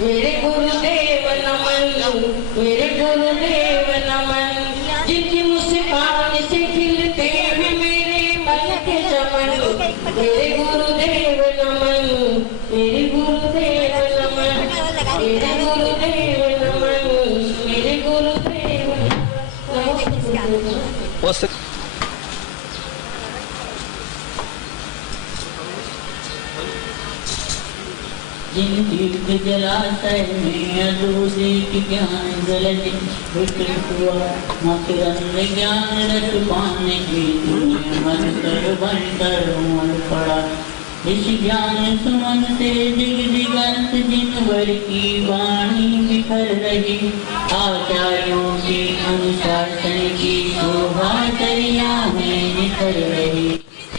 मेरे गुरुदेव नमन, मेरे गुरुदेव नमन, जिनकी मुस्कान से खिलते हैं मेरे मन के चमन। मेरे गुरुदेव नमन, मेरे गुरुदेव नमन, मेरे गुरुदेव नमन, मेरे गुरुदेव नमन। जिन तीर्थ जलाशय में अधूरे ज्ञान जलते विकृत हुआ, मकरंद ज्ञान रस पाने के लिए मन कर बन कर मन पड़ा। इस ज्ञान सुमन से दिग दिगंत जिनवर की वाणी बिखर रही, आचार्यों के अनुशासन की शोभा दरिया में निखर रही।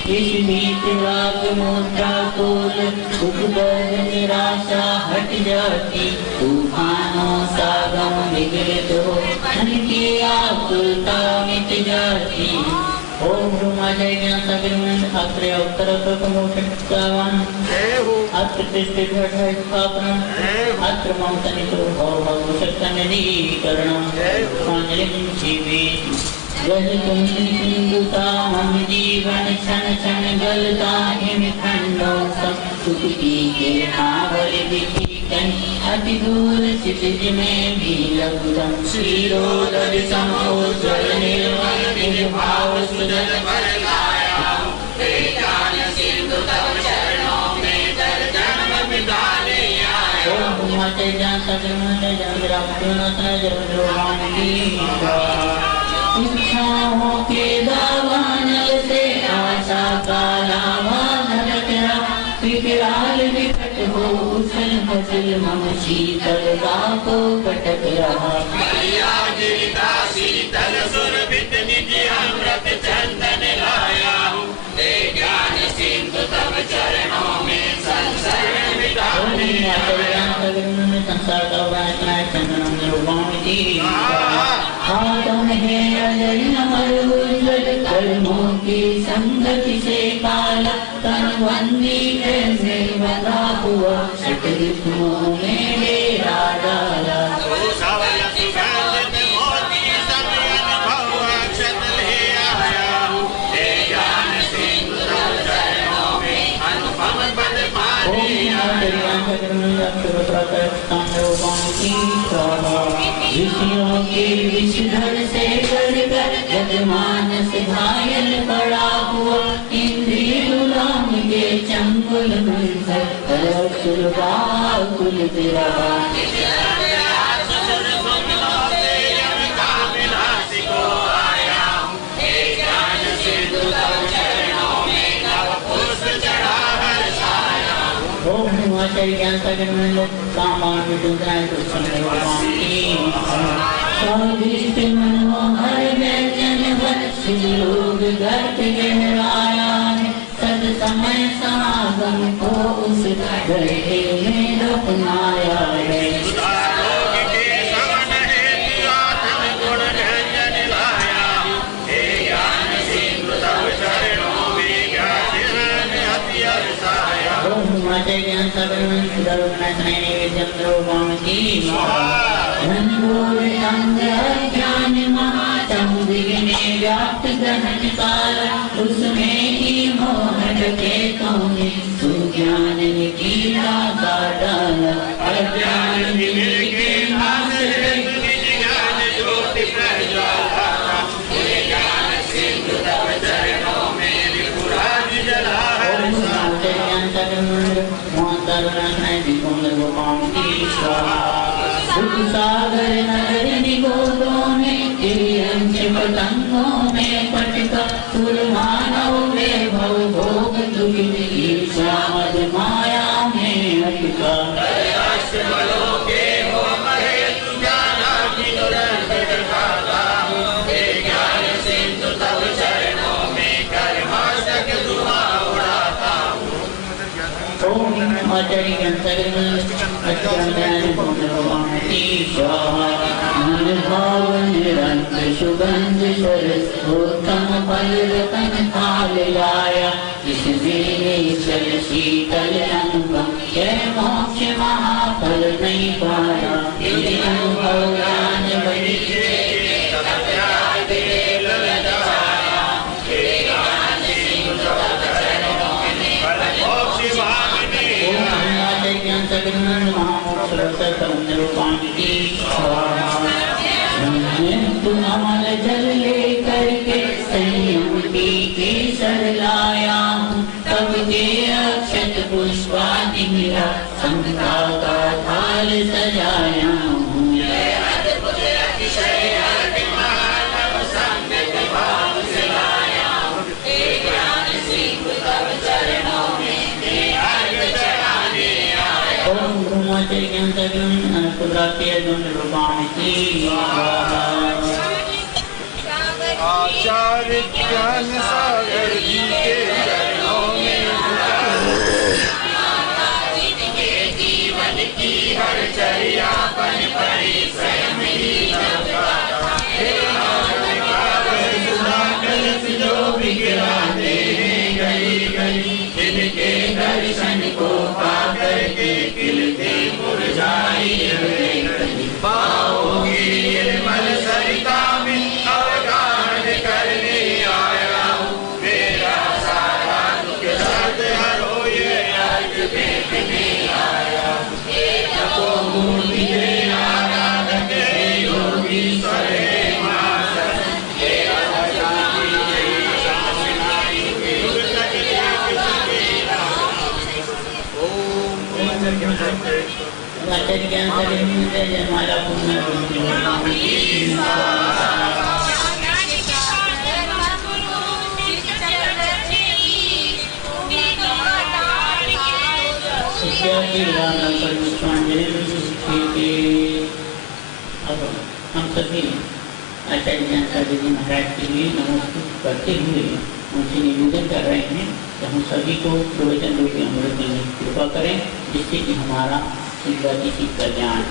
इस बीच राग मुद्रा कोल उपगत निराशा हट जाती, तूफानों सागम विगलित हो मन की आकुलता मिट जाती। ओम ब्रह्माजय ज्ञान सागर में अत्र उत्तर प्रमोषण अत्र तिष्ठित स्थापना अत्र मम तनितो भव शक्तनिधिकरणं स्वांजलिं शिवे। गल तुम सिंधुता मम जीवन क्षण क्षण गलता हिम खंडो सुखी के नावल दिखी कन अति दूर क्षितिज में भी लघुतम क्षीरोदर समोज्ज्वल निर्मल निज भाव सुदल भर लाया हूँ। हे ज्ञान सिंधु तव चरणों में जल जन्म मिटाने आया हूँ। ओम ब्रह्माजय ज्ञान सागर में इच्छाओं के दावानल से आशा का लावा धड़कना, विकराल विकट हो उछल मचल मम शीतलता को कटक रहा। शीतल सुरभित निधि अमृत चंदन लाया हूँ। हे ज्ञान सिंधु तव चरणों में संशय मिटाने आया हूँ। संसार का वासना चंदन हाथों में अजय अमर उज्ज्वल कलमों की संगति से काला तन बंदी कैसे बंधा हुआ, सट ऋतुओं में डेरा डाला। ऋषियों के विषधर से कर जगमानस घायल पड़ा हुआ, इंद्रिय गुलाम के चंगुल में कुल तेरा। ओम हिमाचल ज्ञान सागर में कामान विदुराय तो समय वाणी स्वादिष्ट मनोहर व्यंजन वत्स योग गर्भ गहराया है। सद समय समागम को उस गड्ढे में दफनाया है। ज्ञान सागर में ज्ञान महाचंद्र में व्याप्त ग्रहण काला, उसमें ही मोह ढके तूने तू ज्ञान निकीला का डाला। अज्ञान के नाश ज्ञान ज्योति प्रज्वाला, ज्ञान सिंधु तव चरणों में विपुराज जला। सागर नगर निगोदों में पतंगों में पटका, सुरमानव में भव भोग दुखी श्यामद माया में अटका। सुगंध सरस उत्तम फल रतन काल लाया, इस शीतल अंगम जय मोक्ष महाफल। नहीं पाया, मेरे अनुभव ज्ञान बड़ी तुम अमल जल ले करके संयम की केसर लाया हूँ, तब के अक्षत पुष्पादि मिला संता का थाल सजाया हूँ। आचार्य ज्ञान सागर जी के चरणों में जीवन की हर चर्या बन पड़ी स्वयं ही जो बिगड़ाते हैं गली गली, जिनके दर्शन को पाकर के खिलते मुरझाई हुए कली। पाओगे निर्मल सरिता में अवगाहन करने आया हूँ, मेरा सारा दुख दर्द हरो ये अर्ज भेजने आया हूँ। तपोमूर्ति है आराधक है योगीश्वर है महासन, हे अवतारी जय शासनाई युग तक एक सकेला। ओम ज्ञान हमारा हम सभी आचार्य ज्ञान सागर जी महाराज के लिए नमस्कार करते हुए उनसे निवेदन कर रहे हैं कि हम सभी को प्रवचन रूपी अमृत में कृपा करें, जिससे कि हमारा सिद्धि की कल्याण।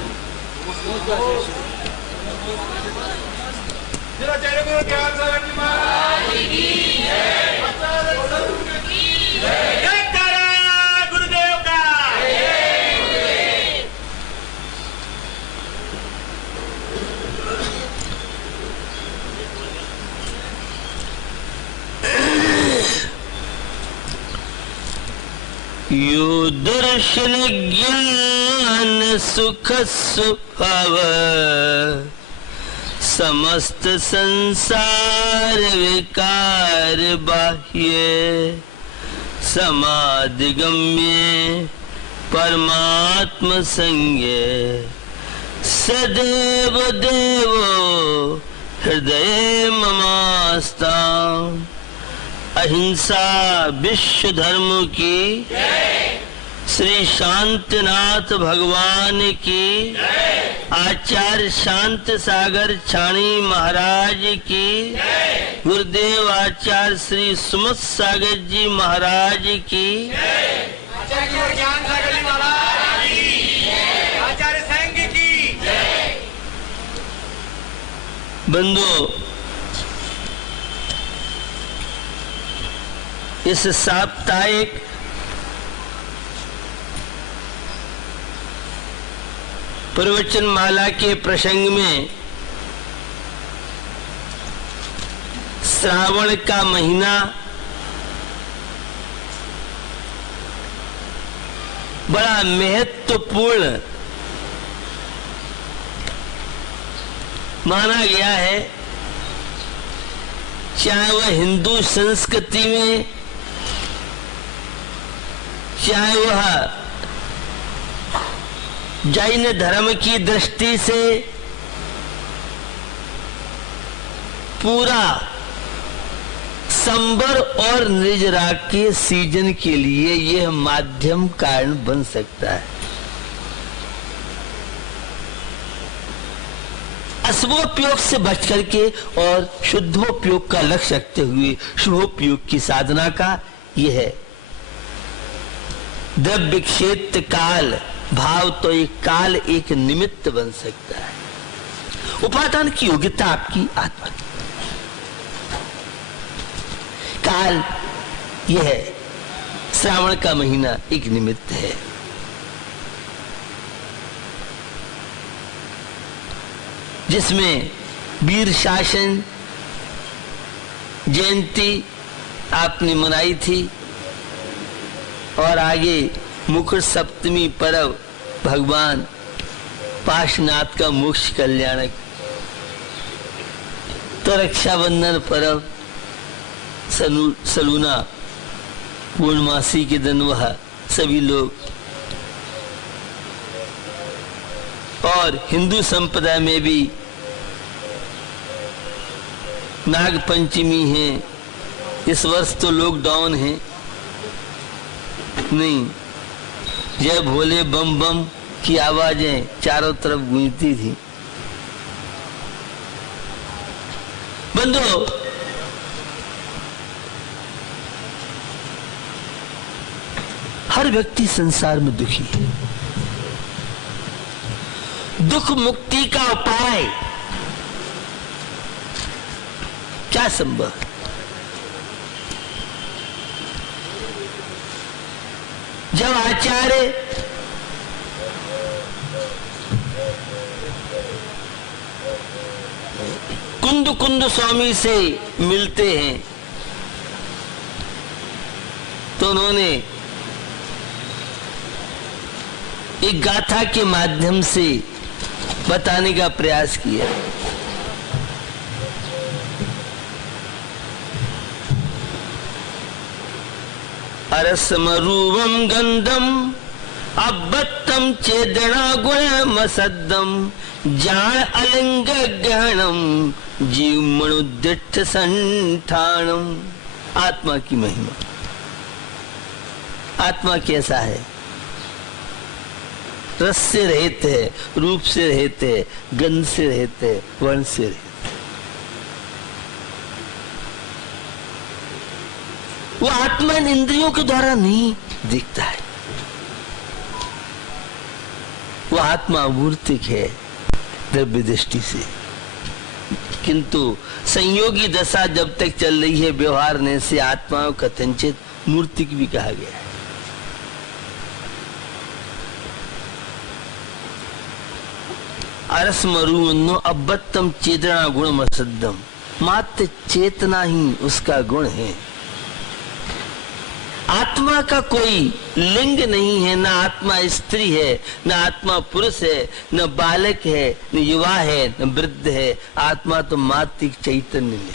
गुरुदेव का यो दर्शन ज्ञान सुख स्वभाव, समस्त संसार विकार बाह्य, समाधि गम्य परमात्म संज्ञ, सदैव देवो हृदय ममास्ताम्। अहिंसा विश्व धर्म की, श्री शांतिनाथ भगवान की, आचार्य शांत सागर छाणी महाराज की, गुरुदेव आचार्य श्री सुमत सागर जी महाराज की, आचार्य ज्ञान सागर जी महाराज की, आचार्य संघ की। बंधु, इस साप्ताहिक प्रवचन माला के प्रसंग में श्रावण का महीना बड़ा महत्वपूर्ण माना गया है। चाहे वह हिंदू संस्कृति में, चाहे वह जैन धर्म की दृष्टि से, पूरा संबर और निर्जरा के सीजन के लिए यह माध्यम कारण बन सकता है। अशुभोपयोग से बच करके और शुद्धोपयोग का लक्ष्य रखते हुए शुभोपयोग की साधना का यह है। द्रव्य क्षेत्र काल भाव, तो एक काल एक निमित्त बन सकता है। उपादान की योग्यता आपकी आत्मा की। काल यह है, श्रावण का महीना एक निमित्त है। जिसमें वीर शासन जयंती आपने मनाई थी और आगे मुकुट सप्तमी पर्व भगवान पाशनाथ का मोक्ष कल्याणक, तो रक्षाबंधन पर्व सलूना पूर्णमासी के दिन वह सभी लोग, और हिंदू संप्रदाय में भी नाग पंचमी है। इस वर्ष तो लॉकडाउन है नहीं, जय भोले बम बम की आवाजें चारों तरफ गूंजती थी। बंधुओं, हर व्यक्ति संसार में दुखी है। दुख मुक्ति का उपाय क्या संभव? जब आचार्य कुंद कुंद स्वामी से मिलते हैं तो उन्होंने एक गाथा के माध्यम से बताने का प्रयास किया। अरसमरूपम गंधम अबत्तम चेदना गुण मसद्दम जान अलिंग गहनम जीव मनुदिष्ट संठानम। आत्मा की महिमा। आत्मा कैसा है? रस से रहित है, रूप से रहित है, गंध से रहित है, वर्ण से रहित। वो आत्मा इन इंद्रियों के द्वारा नहीं दिखता है। वो आत्मा मूर्तिक है द्रव्य दृष्टि से, किंतु संयोगी दशा जब तक चल रही है व्यवहार ने से आत्माओं कथनचित मूर्तिक भी कहा गया है। अरसमरूमन्नो अबत्तम चेतना गुण मसद्दम। मात्र चेतना ही उसका गुण है। आत्मा का कोई लिंग नहीं है, ना आत्मा स्त्री है, ना आत्मा पुरुष है, न बालक है, न युवा है, न वृद्ध है। आत्मा तो मात्रिक चैतन्य है।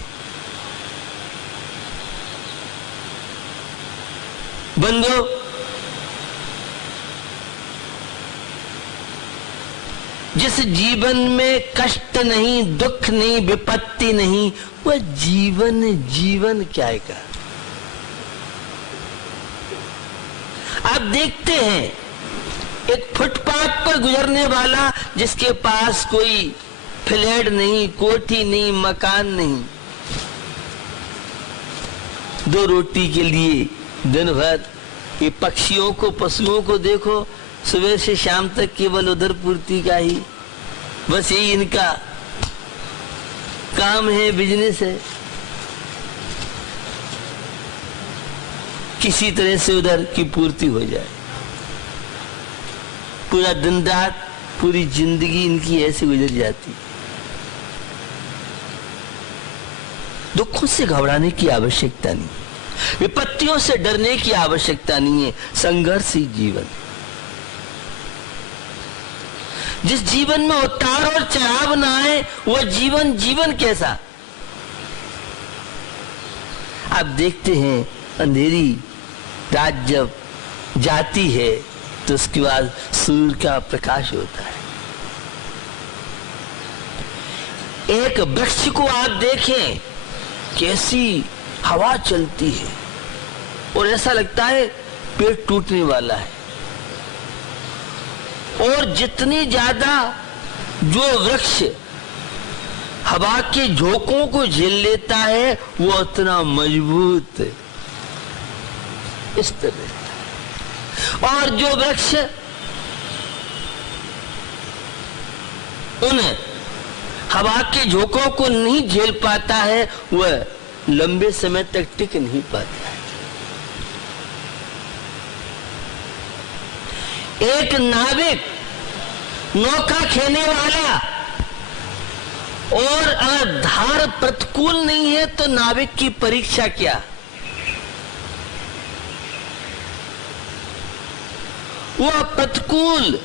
बंधु, जिस जीवन में कष्ट नहीं, दुख नहीं, विपत्ति नहीं, वह जीवन क्या है? आप देखते हैं एक फुटपाथ पर गुजरने वाला जिसके पास कोई फ्लैट नहीं, कोठी नहीं, मकान नहीं, दो रोटी के लिए दिन भर ये पक्षियों को, पशुओं को देखो, सुबह से शाम तक केवल उधर पूर्ति का ही, बस यही इनका काम है, बिजनेस है। किसी तरह से उधर की पूर्ति हो जाए। पूरा दिन रात, पूरी जिंदगी इनकी ऐसे गुजर जाती। दुखों से घबराने की आवश्यकता नहीं, विपत्तियों से डरने की आवश्यकता नहीं है। संघर्ष ही जीवन। जिस जीवन में उतार और चढ़ाव ना आए वह जीवन कैसा? आप देखते हैं अंधेरी रात जब जाती है तो उसके बाद सूर्य का प्रकाश होता है। एक वृक्ष को आप देखें, कैसी हवा चलती है और ऐसा लगता है पेड़ टूटने वाला है। और जितनी ज्यादा जो वृक्ष हवा के झोंकों को झेल लेता है वो उतना मजबूत है। इस तरह। और जो वृक्ष उन हवा के झोंकों को नहीं झेल पाता है वह लंबे समय तक टिक नहीं पाता है। एक नाविक, नौका खेने वाला और अगर धार प्रतिकूल नहीं है तो नाविक की परीक्षा क्या? वह प्रतिकूल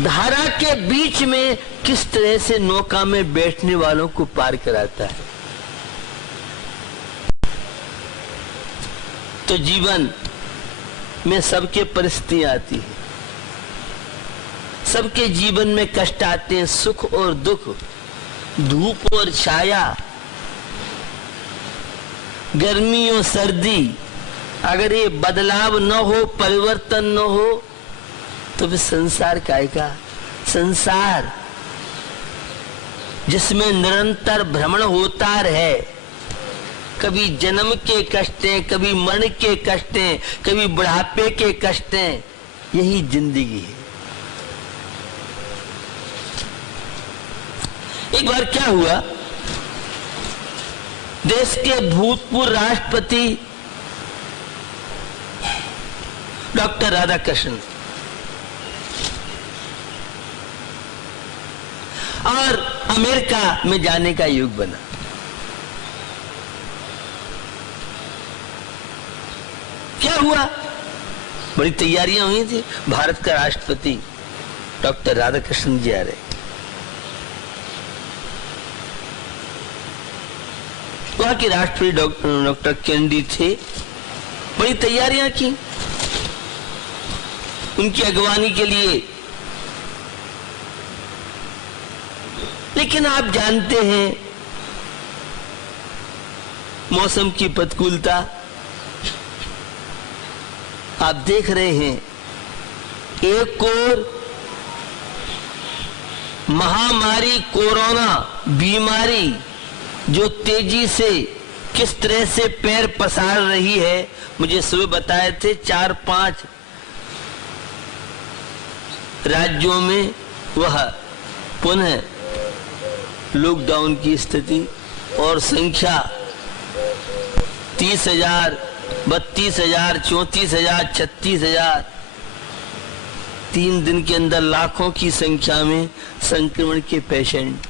धारा के बीच में किस तरह से नौका में बैठने वालों को पार कराता है। तो जीवन में सबके परिस्थितियां आती है, सबके जीवन में कष्ट आते हैं, सुख और दुख, धूप और छाया, गर्मी और सर्दी। अगर ये बदलाव न हो, परिवर्तन न हो, तो फिर संसार काय का? संसार जिसमें निरंतर भ्रमण होता रहे, कभी जन्म के कष्टें, कभी मरण के कष्टें, कभी बुढ़ापे के कष्टें, यही जिंदगी है। एक बार क्या हुआ, देश के भूतपूर्व राष्ट्रपति डॉक्टर राधाकृष्णन और अमेरिका में जाने का योग बना। क्या हुआ, बड़ी तैयारियां हुई थी। भारत का राष्ट्रपति डॉक्टर राधाकृष्णन जी आ रहे, वहां के राष्ट्रपति डॉक्टर केनेडी थे। बड़ी तैयारियां की उनकी अगवानी के लिए। लेकिन आप जानते हैं मौसम की प्रतिकूलता। आप देख रहे हैं एक और महामारी कोरोना बीमारी जो तेजी से किस तरह से पैर पसार रही है। मुझे सुबह बताए थे 4-5 राज्यों में वह पुनः लॉकडाउन की स्थिति और संख्या 30,000, 32,000, 34,000, 36,000। 3 दिन के अंदर लाखों की संख्या में संक्रमण के पेशेंट।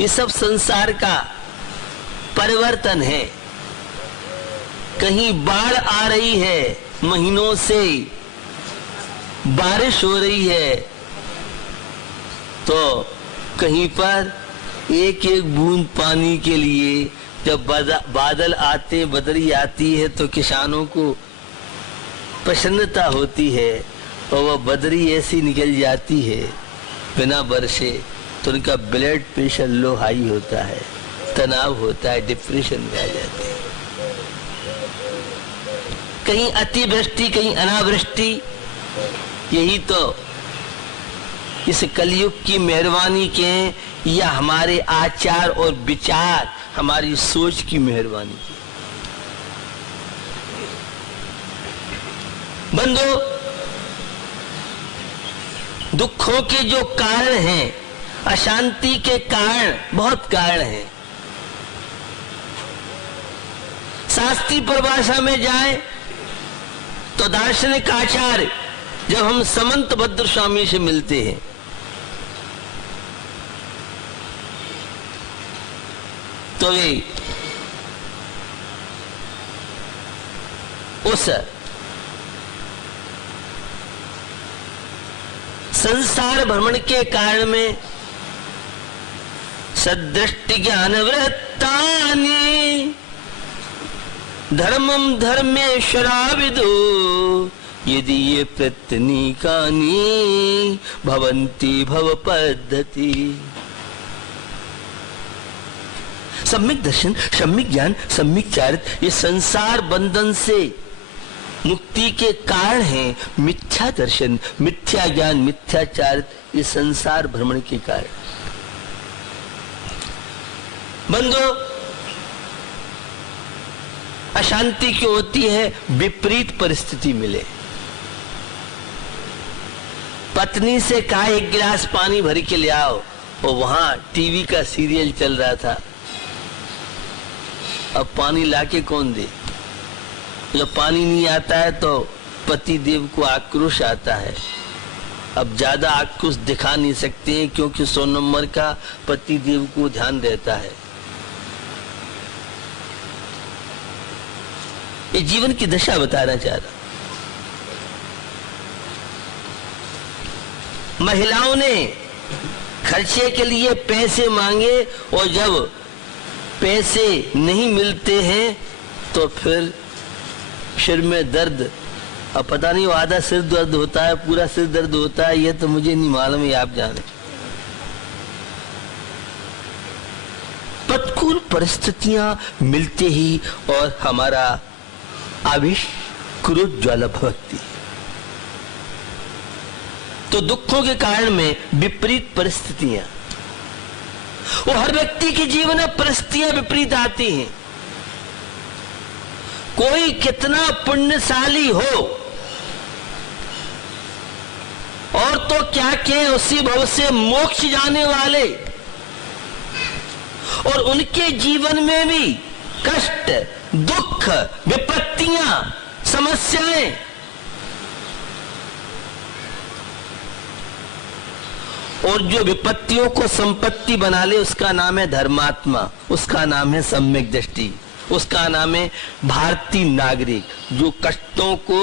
ये सब संसार का परिवर्तन है। कहीं बाढ़ आ रही है, महीनों से बारिश हो रही है, तो कहीं पर एक एक बूंद पानी के लिए जब बादल आते, बदरी आती है तो किसानों को प्रसन्नता होती है, और वह बदरी ऐसी निकल जाती है बिना बरसे तो उनका ब्लड प्रेशर लो हाई होता है, तनाव होता है, डिप्रेशन में आ जाते हैं। कहीं अतिवृष्टि, कहीं अनावृष्टि। यही तो इस कलयुग की मेहरबानी के, या हमारे आचार और विचार, हमारी सोच की मेहरबानी की। बंधु, दुखों के जो कारण हैं, अशांति के कारण बहुत कारण हैं। शास्त्रीय परिभाषा में जाए तो दार्शनिक आचार्य जब हम समंत भद्र स्वामी से मिलते हैं तो वे उस संसार भ्रमण के कारण में सदृष्टि ज्ञान वृत्तानि धर्मम धर्मेश्वराविदो यदि ये प्रत्यनीकानि भवन्ति भव पद्धति। सम्यक दर्शन, सम्यक ज्ञान, सम्यक चारित्र, ये संसार बंधन से मुक्ति के कारण है। मिथ्या दर्शन, मिथ्या ज्ञान, मिथ्या चारित्र, ये संसार भ्रमण के कारण। बंधु, अशांति क्यों होती है? विपरीत परिस्थिति मिले। पत्नी से कहा एक गिलास पानी भर के ले आओ, और वहां टीवी का सीरियल चल रहा था। अब पानी लाके कौन दे? जब पानी नहीं आता है तो पति देव को आक्रोश आता है, अब ज्यादा आग कुछ दिखा नहीं सकते हैं क्योंकि 100 नंबर का पति देव को ध्यान रहता है। ये जीवन की दशा बताना चाह रहा। महिलाओं ने खर्चे के लिए पैसे मांगे और जब पैसे नहीं मिलते हैं तो फिर सिर में दर्द, अब पता नहीं आधा सिर दर्द होता है पूरा सिर दर्द होता है, ये तो मुझे नहीं मालूम, ये आप जाने। प्रतिकूल परिस्थितियां मिलते ही और हमारा आवेश क्रोध ज्वाला भड़कती। तो दुखों के कारण में विपरीत परिस्थितियां, वो हर व्यक्ति के जीवन में परिस्थितियां विपरीत आती हैं। कोई कितना पुण्यशाली हो और तो क्या कहें, उसी भव से मोक्ष जाने वाले, और उनके जीवन में भी कष्ट, दुख, विपत्तियां, समस्याएं, और जो विपत्तियों को संपत्ति बना ले उसका नाम है धर्मात्मा, उसका नाम है सम्यक दृष्टि, उसका नाम है भारतीय नागरिक। जो कष्टों को,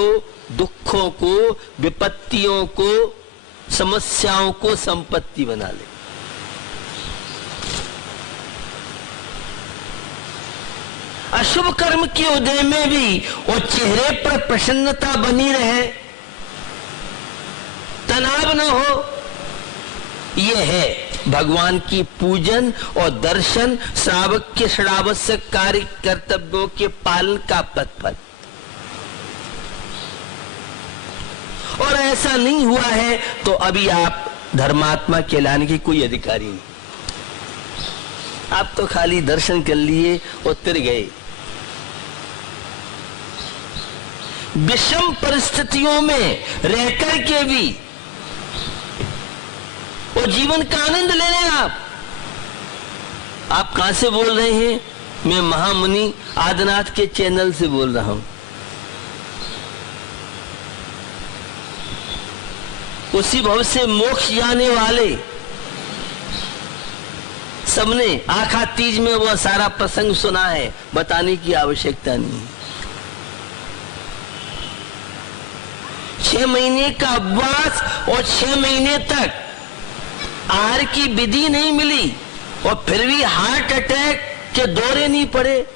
दुखों को, विपत्तियों को, समस्याओं को संपत्ति बना ले। अशुभ कर्म के उदय में भी वो चेहरे पर प्रसन्नता बनी रहे, तनाव न हो, ये है भगवान की पूजन और दर्शन, श्रावक के षडावश्यक कार्य कर्तव्यों के पालन का प्रतिफल। और ऐसा नहीं हुआ है तो अभी आप धर्मात्मा कहलाने के कोई अधिकारी नहीं, आप तो खाली दर्शन कर लिए और तिर गए। विषम परिस्थितियों में रहकर के भी और जीवन का आनंद ले रहे हैं आप कहां से बोल रहे हैं? मैं महामुनि आदिनाथ के चैनल से बोल रहा हूं। उसी भव से मोक्ष जाने वाले सबने आखा तीज में वह सारा प्रसंग सुना है, बताने की आवश्यकता नहीं। 6 महीने का उपवास और 6 महीने तक आहार की विधि नहीं मिली और फिर भी हार्ट अटैक के दौरे नहीं पड़े।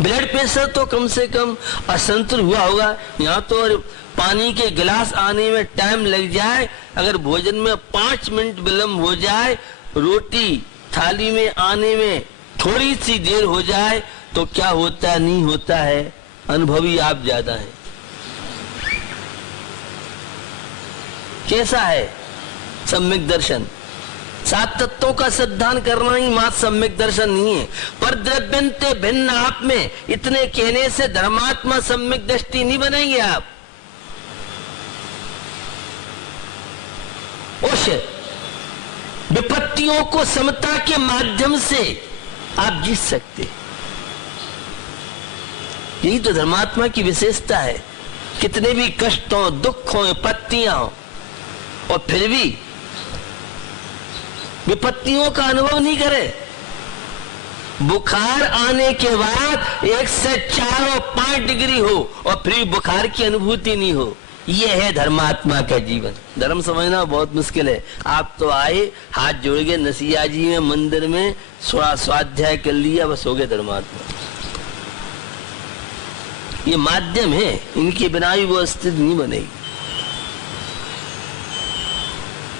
ब्लड प्रेशर तो कम से कम असंतुलित हुआ होगा। यहाँ तो पानी के गिलास आने में टाइम लग जाए, अगर भोजन में 5 मिनट विलंब हो जाए, रोटी थाली में आने में थोड़ी सी देर हो जाए तो क्या होता है, नहीं होता है। अनुभवी आप ज्यादा हैं। कैसा है सम्यक दर्शन? 7 तत्वों का सिद्धांत करना ही मात्र सम्यक दर्शन नहीं है। पर द्रव्यंते भिन्न आप में इतने कहने से धर्मात्मा सम्यक दृष्टि नहीं बनेंगे आप। उस विपत्तियों को समता के माध्यम से आप जीत सकते। यही तो धर्मात्मा की विशेषता है। कितने भी कष्ट हो, दुख हो, विपत्तियां हो और फिर भी विपत्तियों का अनुभव नहीं करे। बुखार आने के बाद 1 से 4 और 5 डिग्री हो और फिर बुखार की अनुभूति नहीं हो, यह है धर्मात्मा का जीवन। धर्म समझना बहुत मुश्किल है। आप तो आए, हाथ जोड़ के नसिया जी में मंदिर में स्वाध्याय कर लिया, बस हो गए धर्मात्मा। ये माध्यम है, इनके बिना भी वो स्थिति नहीं बनेगी।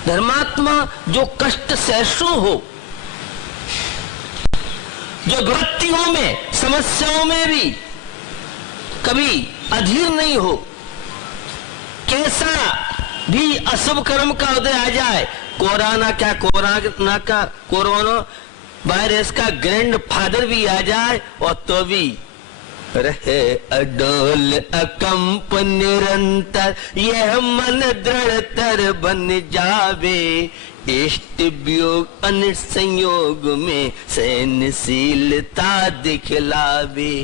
धर्मात्मा जो कष्ट सहिष्णु हो, जो विपत्तियों में, समस्याओं में भी कभी अधीर नहीं हो, कैसा भी अशुभ कर्म का उदय आ जाए, कोरोना वायरस का ग्रैंड फादर भी आ जाए और तो भी रहे अडोल अकंप निरंतर, यह मन दृढ़तर बन जावे, इष्ट वियोग अनिष्ट संयोग में सहनशीलता दिखलावे।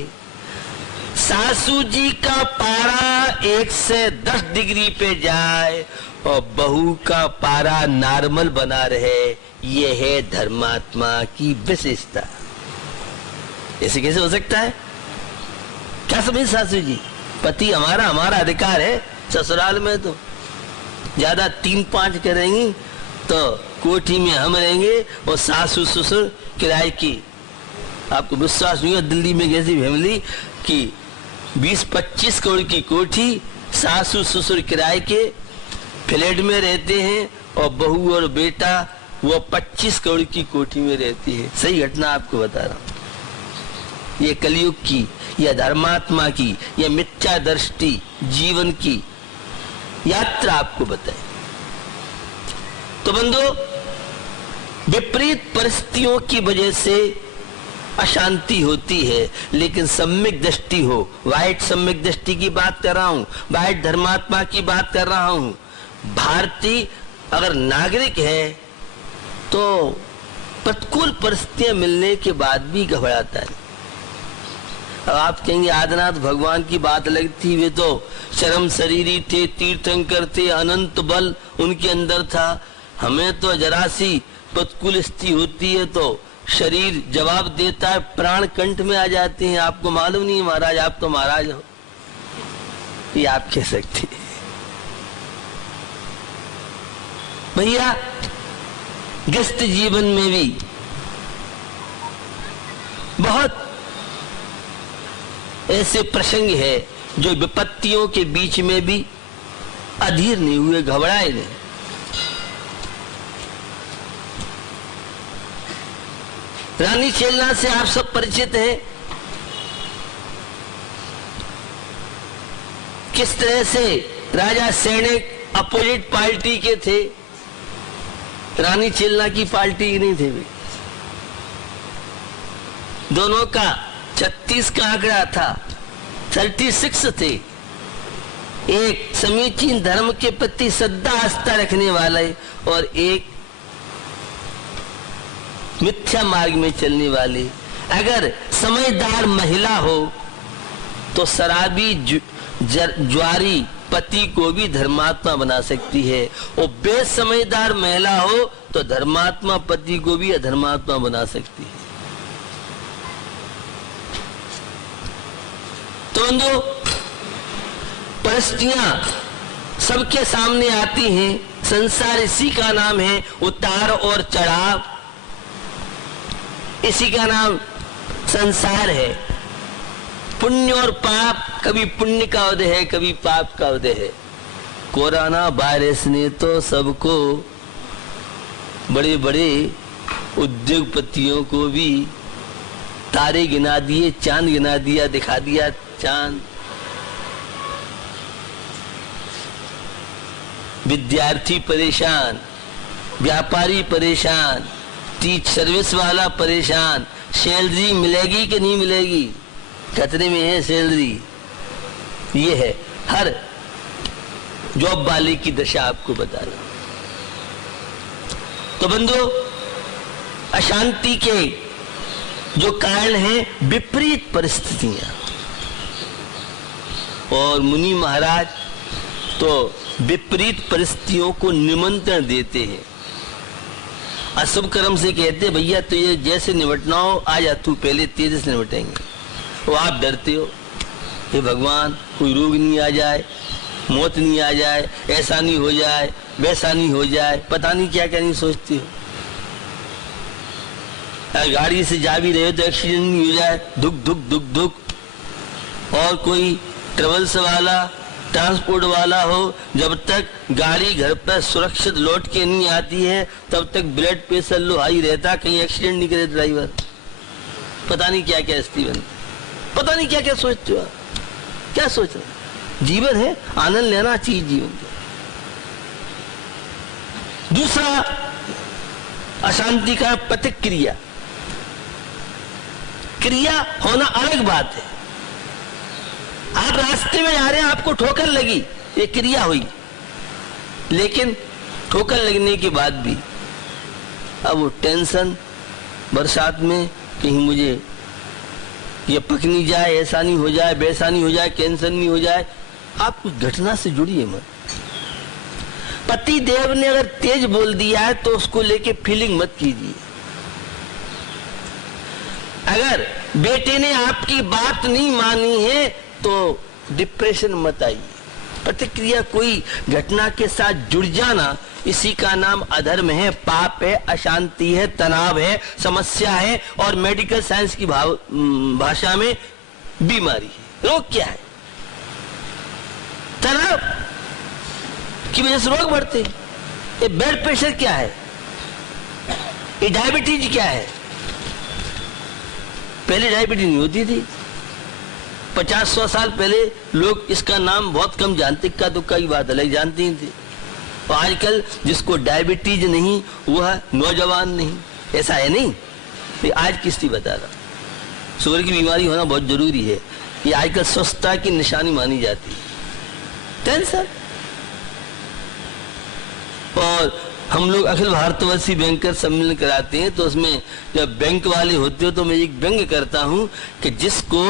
सासू जी का पारा 1 से 10 डिग्री पे जाए और बहू का पारा नॉर्मल बना रहे, यह है धर्मात्मा की विशेषता। ऐसे कैसे हो सकता है? क्या समझ सासू जी? पति हमारा अधिकार है। ससुराल में तो ज्यादा 3-5 करेंगी तो कोठी में हम रहेंगे और सासू ससुर किराए की। आपको विश्वास नहीं है दिल्ली में कैसी फैमिली कि 20-25 करोड़ की कोठी, सासू ससुर किराए के फ्लैट में रहते हैं और बहू और बेटा वो 25 करोड़ की कोठी में रहती है। सही घटना आपको बता रहा हूं। ये कलयुग की, यह धर्मात्मा की, यह मिथ्या दृष्टि जीवन की यात्रा आपको बताए। तो बंधु, विपरीत परिस्थितियों की वजह से अशांति होती है, लेकिन सम्यक दृष्टि हो, वाइट सम्यक दृष्टि की बात कर रहा हूं, वाइट धर्मात्मा की बात कर रहा हूं। भारतीय अगर नागरिक है तो प्रतिकूल परिस्थितियां मिलने के बाद भी घबराता है। अब आप कहेंगे आदिनाथ भगवान की बात अलग थी, वे तो चरम शरीरी थे, तीर्थंकर थे, अनंत बल उनके अंदर था। हमें तो जरा सी प्रतिकूल स्थिति होती है तो शरीर जवाब देता है, प्राण कंठ में आ जाते हैं। आपको मालूम नहीं महाराज, आप तो महाराज हो, ये आप कह सकते हैं। भैया गृहस्थ जीवन में भी बहुत ऐसे प्रसंग है जो विपत्तियों के बीच में भी अधीर नहीं हुए, घबराए नहीं। रानी चेलना से आप सब परिचित हैं। किस तरह से राजा सैनिक अपोजिट पार्टी के थे, रानी चेलना की पार्टी की नहीं थे वे। दोनों का 36 का आंकड़ा था, 36 थे। एक समीचीन धर्म के प्रति श्रद्धा आस्था रखने वाले और एक मिथ्या मार्ग में चलने वाले। अगर समझदार महिला हो तो शराबी ज्वारी पति को भी धर्मात्मा बना सकती है, और बेसमझदार महिला हो तो धर्मात्मा पति को भी अधर्मात्मा बना सकती है। तो बंधु, परिस्थितियां सबके सामने आती हैं। संसार इसी का नाम है उतार और चढ़ाव, इसी का नाम संसार है। पुण्य और पाप, कभी पुण्य का उदय है, कभी पाप का उदय है। कोरोना वायरस ने तो सबको, बड़े बड़े उद्योगपतियों को भी तारे गिना दिए, चांद गिना दिया, दिखा दिया चांद। विद्यार्थी परेशान, व्यापारी परेशान, सर्विस वाला परेशान, सैलरी मिलेगी कि नहीं मिलेगी, खतरे में है सैलरी। ये है हर जॉब वाले की दशा आपको बता रहा। तो बंधु, अशांति के जो कारण है विपरीत परिस्थितियां, और मुनि महाराज तो विपरीत परिस्थितियों को निमंत्रण देते हैं। अशुभ कर्म से कहते भैया तो ये जैसे निपटना हो आ जा, तू पहले तेजी से निपटेंगे। वो आप डरते हो, हे भगवान कोई रोग नहीं आ जाए, मौत नहीं आ जाए, ऐसा नहीं हो जाए, वैसा नहीं हो जाए, पता नहीं क्या क्या नहीं सोचते हो। अगर गाड़ी से जा भी रहे हो तो एक्सीडेंट नहीं हो जाए, दुख दुख दुख दुख। और कोई ट्रेवल्स वाला, ट्रांसपोर्ट वाला हो, जब तक गाड़ी घर पर सुरक्षित लौट के नहीं आती है तब तक ब्लड प्रेशर लो हाई रहता, कहीं एक्सीडेंट नहीं करे ड्राइवर। पता नहीं क्या क्या स्थिति बनती, पता नहीं क्या क्या सोचते हो, क्या सोच रहे। जीवन है, आनंद लेना चाहिए जीवन का। दूसरा अशांति का प्रतिक्रिया, क्रिया होना अलग बात है। आप रास्ते में जा रहे हैं, आपको ठोकर लगी, ये क्रिया हुई, लेकिन ठोकर लगने के बाद भी अब वो टेंशन, बरसात में कहीं मुझे ये पक नहीं जाए, ऐसा नहीं हो जाए, वैसा नहीं हो जाए, कैंसर नहीं हो जाए। आप कुछ घटना से जुड़िए मत। पति देव ने अगर तेज बोल दिया है तो उसको लेके फीलिंग मत कीजिए। अगर बेटे ने आपकी बात नहीं मानी है तो डिप्रेशन मत आइए। प्रतिक्रिया कोई घटना के साथ जुड़ जाना, इसी का नाम अधर्म है, पाप है, अशांति है, तनाव है, समस्या है और मेडिकल साइंस की भाषा में बीमारी है। रोग क्या है? तनाव की वजह से रोग बढ़ते हैं। ये ब्लड प्रेशर क्या है? ये डायबिटीज क्या है? पहले डायबिटीज नहीं होती थी। 50-100 साल पहले लोग इसका नाम बहुत कम जानते, इक्का दुक्का की बात अलग जानते थे। और आजकल जिसको डायबिटीज नहीं वह नौजवान नहीं, ऐसा है नहीं। ये आज किसकी बता रहा, शुगर की बीमारी होना बहुत जरूरी है। ये आजकल स्वस्थता की निशानी मानी जाती है, टेंशन। और हम लोग अखिल भारतवर्षीय बैंकर सम्मेलन कराते हैं तो उसमें जब बैंक वाले होते हो तो मैं एक व्यंग करता हूं कि जिसको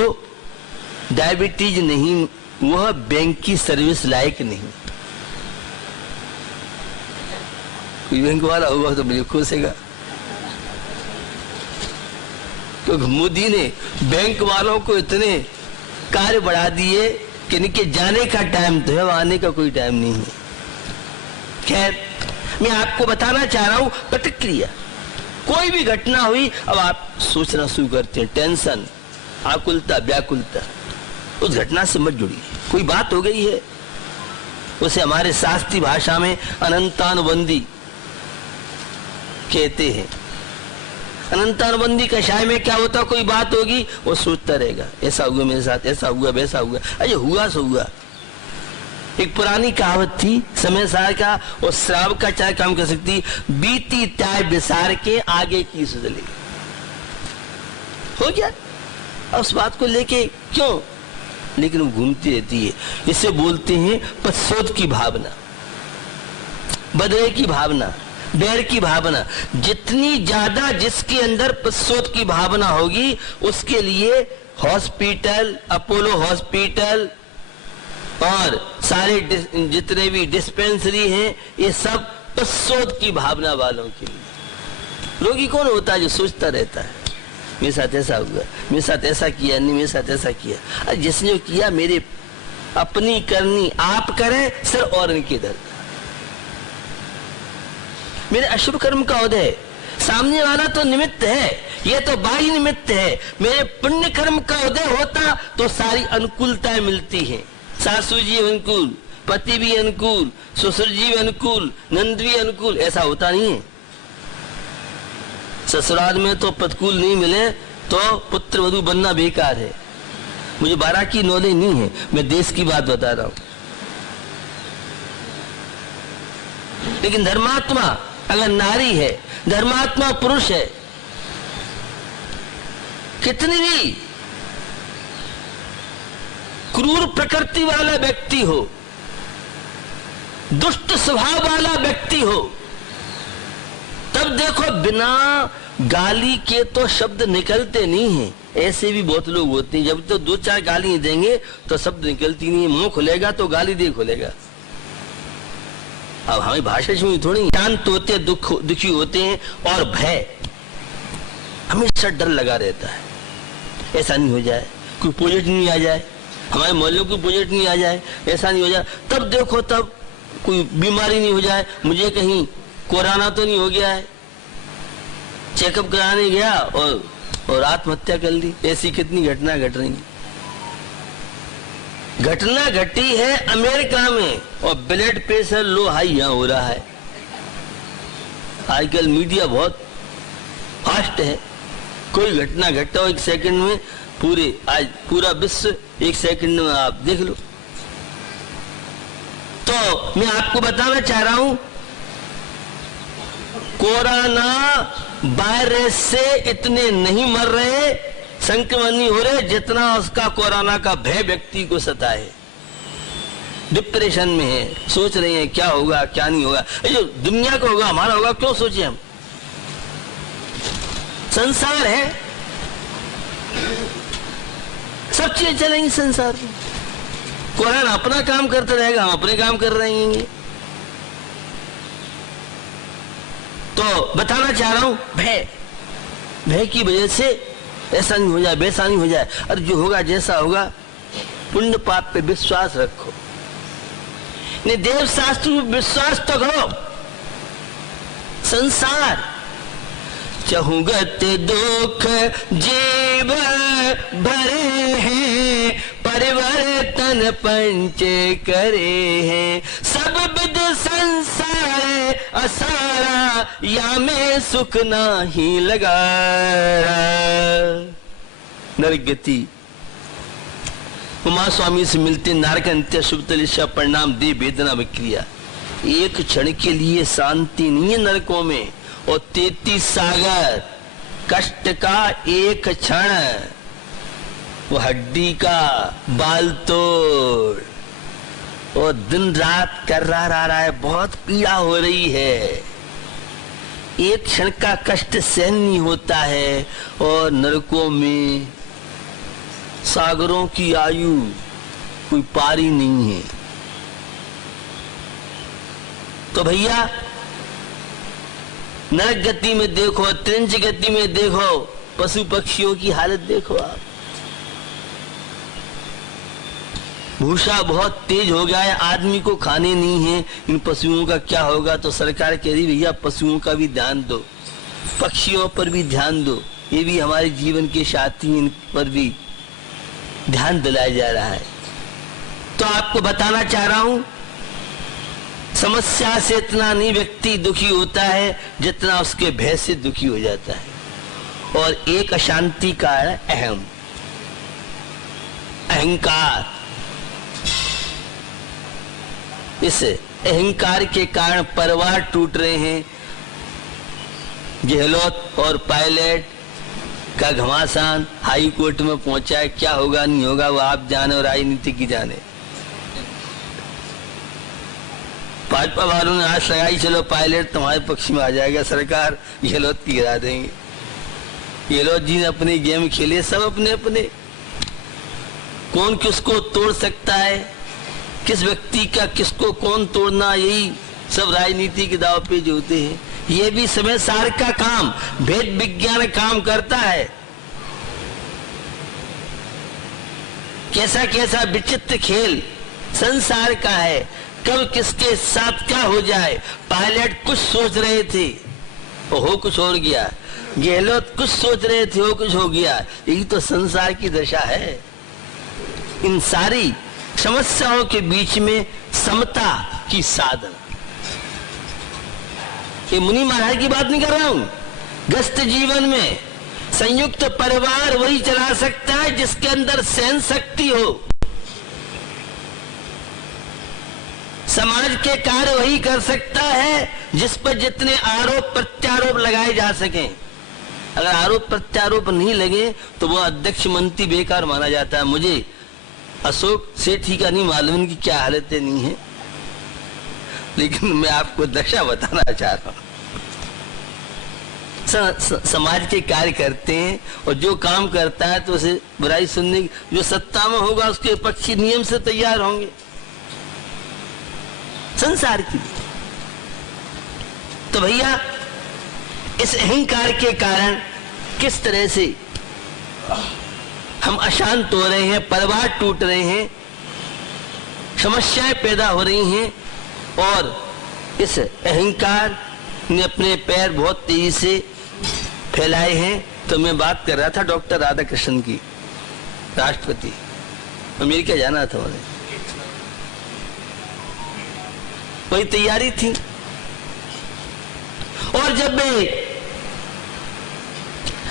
डायबिटीज नहीं वह बैंक की सर्विस लायक नहीं। कोई बैंक वाला होगा तो मुझे खुश होगा, क्योंकि मोदी ने बैंक वालों को इतने कार्य बढ़ा दिए कि इनके जाने का टाइम तो है, आने का कोई टाइम नहीं है। खैर, मैं आपको बताना चाह रहा हूं प्रतिक्रिया। कोई भी घटना हुई, अब आप सोचना शुरू करते हैं, टेंशन, आकुलता, व्याकुलता, उस घटना से मत जुड़िए। कोई बात हो गई है, उसे हमारे शास्त्रीय भाषा में अनंतानुबंधी कहते हैं। अनंतानुबंधी कषाय में क्या होता, कोई बात होगी वो सोचता रहेगा, ऐसा हुआ मेरे साथ, ऐसा हुआ, वैसा हुआ, अरे हुआ सो हुआ। एक पुरानी कहावत थी, समय सार का और श्राव का चाय काम कर सकती, बीती टाय बिसार के आगे की सुधली। हो गया, अब उस बात को लेके क्यों, लेकिन वो घूमती रहती है। इसे बोलते हैं पश्चाताप की भावना, बदले की भावना, डर की भावना। जितनी ज्यादा जिसके अंदर पश्चाताप की भावना होगी उसके लिए हॉस्पिटल, अपोलो हॉस्पिटल और सारे जितने भी डिस्पेंसरी हैं, ये सब पश्चाताप की भावना वालों के लिए। रोगी कौन होता है? जो सोचता रहता है मेरे साथ ऐसा हुआ, मेरे साथ ऐसा किया, नहीं मेरे साथ ऐसा किया। अरे जिसने जो किया मेरे अपनी करनी आप करें, सिर और इनके दर्द। मेरे अशुभ कर्म का उदय, सामने वाला तो निमित्त है, ये तो बाह्य निमित्त है। मेरे पुण्य कर्म का उदय होता तो सारी अनुकूलताएं मिलती हैं। सासू जी अनुकूल, पति भी अनुकूल, ससुर जी भी अनुकूल, नंद भी अनुकूल, ऐसा होता नहीं है। ससुराल में तो प्रतिकूल नहीं मिले तो पुत्र वधू बनना बेकार है। मुझे 12 की नॉलेज नहीं है, मैं देश की बात बता रहा हूं। लेकिन धर्मात्मा अगर नारी है, धर्मात्मा पुरुष है, कितनी भी क्रूर प्रकृति वाला व्यक्ति हो, दुष्ट स्वभाव वाला व्यक्ति हो, तब देखो बिना गाली के तो शब्द निकलते नहीं हैं। ऐसे भी बहुत लोग होते हैं, जब तो 2-4 गाली देंगे तो शब्द निकलती नहीं है। मुंह खुलेगा तो गाली दे खुलेगा। अब हमें भाषा में थोड़ी शांत होते, दुखी होते हैं और भय, हमेशा डर लगा रहता है, ऐसा नहीं हो जाए, कोई प्रोजेक्ट नहीं आ जाए, हमारे मोहल्ले को प्रोजेक्ट नहीं आ जाए, ऐसा नहीं हो जाए। तब देखो, तब कोई बीमारी नहीं हो जाए, मुझे कहीं कोरोना तो नहीं हो गया है, चेकअप कराने गया और आत्महत्या कर ली। ऐसी कितनी घटना घट रही। घटना घटी है अमेरिका में और ब्लड प्रेशर लो हाई यहां हो रहा है। आजकल मीडिया बहुत फास्ट है, कोई घटना घटता हो 1 सेकंड में, आज पूरा विश्व 1 सेकंड में आप देख लो। तो मैं आपको बताना चाह रहा हूं, कोरोना वायरस से इतने नहीं मर रहे, संक्रमण नहीं हो रहे जितना उसका कोरोना का भय व्यक्ति को सताए। डिप्रेशन में है, सोच रहे हैं क्या होगा क्या नहीं होगा। जो दुनिया का होगा हमारा होगा क्यों सोचे हम? संसार है, सब चीजें चलेंगी संसार में। कुरान अपना काम करता रहेगा, हम अपने काम कर रहे हैं। तो बताना चाह रहा हूं, भय की वजह से ऐसा नहीं हो जाए, वैसा नहीं हो जाए। और जो होगा जैसा होगा, पुण्य पाप पे विश्वास रखो, ने देव शास्त्र में विश्वास तो करो। संसार चहुगत दुख जीव भरे हैं, परिवर्तन पंच करे हैं। सब विद संसार असारा, या में सुख नाही लगा। नरगति उमा स्वामी से मिलते नारक अंत्य शुभ तलिशा परिणाम दे वेदना विक्रिया। एक क्षण के लिए शांति नहीं है नरकों में, और 33 सागर कष्ट का एक क्षण, वो हड्डी का बाल तोड़, और दिन रात कर्रा रहा है, बहुत पीड़ा हो रही है। एक क्षण का कष्ट सहन नहीं होता है, और नरकों में सागरों की आयु कोई पारी नहीं है। तो भैया नरक गति में देखो, त्रिंच गति में देखो, पशु पक्षियों की हालत देखो आप। भूसा बहुत तेज हो गया है, आदमी को खाने नहीं है, इन पशुओं का क्या होगा? तो सरकार कह रही भैया पशुओं का भी ध्यान दो, पक्षियों पर भी ध्यान दो, ये भी हमारे जीवन के साथी, इन पर भी ध्यान दिलाया जा रहा है। तो आपको बताना चाह रहा हूं, समस्या से इतना नहीं व्यक्ति दुखी होता है जितना उसके भय से दुखी हो जाता है। और एक अशांति का है अहंकार। इस अहंकार के कारण परिवार टूट रहे हैं। गहलोत और पायलट का घमासान हाई कोर्ट में पहुंचा है, क्या होगा नहीं होगा वो आप जाने और राजनीति की जाने। भाजपा वालों ने आस लगाई चलो पायलट तुम्हारे पक्ष में आ जाएगा, सरकार गहलोत की गिरा देंगे। गहलोत जी ने अपने गेम खेले, सब अपने अपने। कौन किसको तोड़ सकता है, किस व्यक्ति का किसको कौन तोड़ना, यही सब राजनीति के दाव पे जो होते हैं। ये भी समय सार का काम, भेद विज्ञान काम करता है। कैसा कैसा विचित्र खेल संसार का है, कब किसके साथ क्या हो जाए। पायलट कुछ सोच रहे थे हो कुछ और गया, गहलोत कुछ सोच रहे थे हो कुछ हो गया। यही तो संसार की दशा है। इन सारी समस्याओं के बीच में समता की साधना। ये मुनि महाराज की बात नहीं कर रहा हूं। गृहस्थ जीवन में संयुक्त परिवार वही चला सकता है जिसके अंदर सहन शक्ति हो। समाज के कार्य वही कर सकता है जिस पर जितने आरोप प्रत्यारोप लगाए जा सकें। अगर आरोप प्रत्यारोप नहीं लगे तो वो अध्यक्ष मंत्री बेकार माना जाता है। मुझे अशोक सेठी का नहीं मालूम इनकी क्या हालतें नहीं है, लेकिन मैं आपको दशा बताना चाह रहा हूं। समाज के कार्य करते हैं और जो काम करता है तो उसे बुराई सुनने, जो सत्ता में होगा उसके पक्षी नियम से तैयार होंगे। संसार की तो भैया इस अहंकार के कारण किस तरह से हम अशांत हो रहे हैं, परिवार टूट रहे हैं, समस्याएं पैदा हो रही हैं। और इस अहंकार ने अपने पैर बहुत तेजी से फैलाए हैं। तो मैं बात कर रहा था डॉक्टर राधाकृष्णन की, राष्ट्रपति, अमेरिका जाना था उन्हें, वही तैयारी थी। और जब वे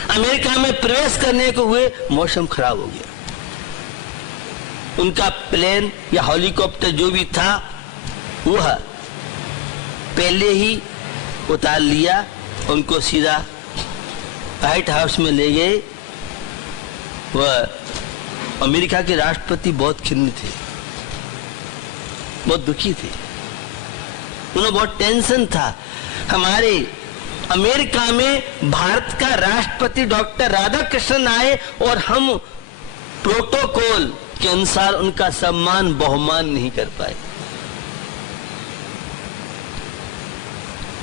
अमेरिका में प्रवेश करने को हुए, मौसम खराब हो गया। उनका प्लेन या हेलीकॉप्टर जो भी था वह पहले ही उतार लिया। उनको सीधा व्हाइट हाउस में ले गए। वह अमेरिका के राष्ट्रपति बहुत खिन्न थे, बहुत दुखी थे, उन्हें बहुत टेंशन था। हमारे अमेरिका में भारत का राष्ट्रपति डॉक्टर राधाकृष्णन आए और हम प्रोटोकॉल के अनुसार उनका सम्मान बहुमान नहीं कर पाए।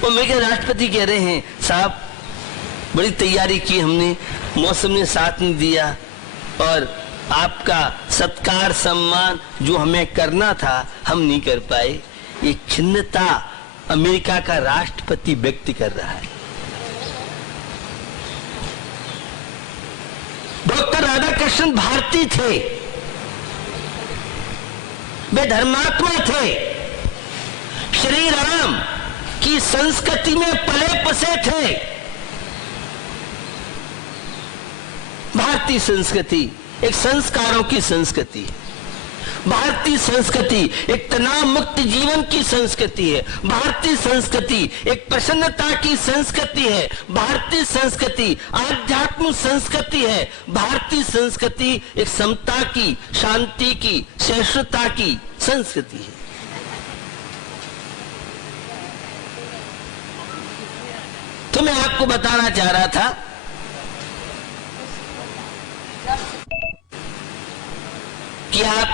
अमेरिका राष्ट्रपति कह रहे हैं, साहब बड़ी तैयारी की हमने, मौसम ने साथ नहीं दिया और आपका सत्कार सम्मान जो हमें करना था हम नहीं कर पाए। ये खिन्नता अमेरिका का राष्ट्रपति व्यक्त कर रहा है। डॉक्टर राधाकृष्णन भारतीय थे, वे धर्मात्मा थे, श्री राम की संस्कृति में पले बसे थे। भारतीय संस्कृति एक संस्कारों की संस्कृति है। भारतीय संस्कृति एक तनाव मुक्त जीवन की संस्कृति है। भारतीय संस्कृति एक प्रसन्नता की संस्कृति है। भारतीय संस्कृति आध्यात्मिक संस्कृति है। भारतीय संस्कृति एक समता की, शांति की, सहिष्णुता की संस्कृति है। तो मैं आपको बताना चाह रहा था कि आप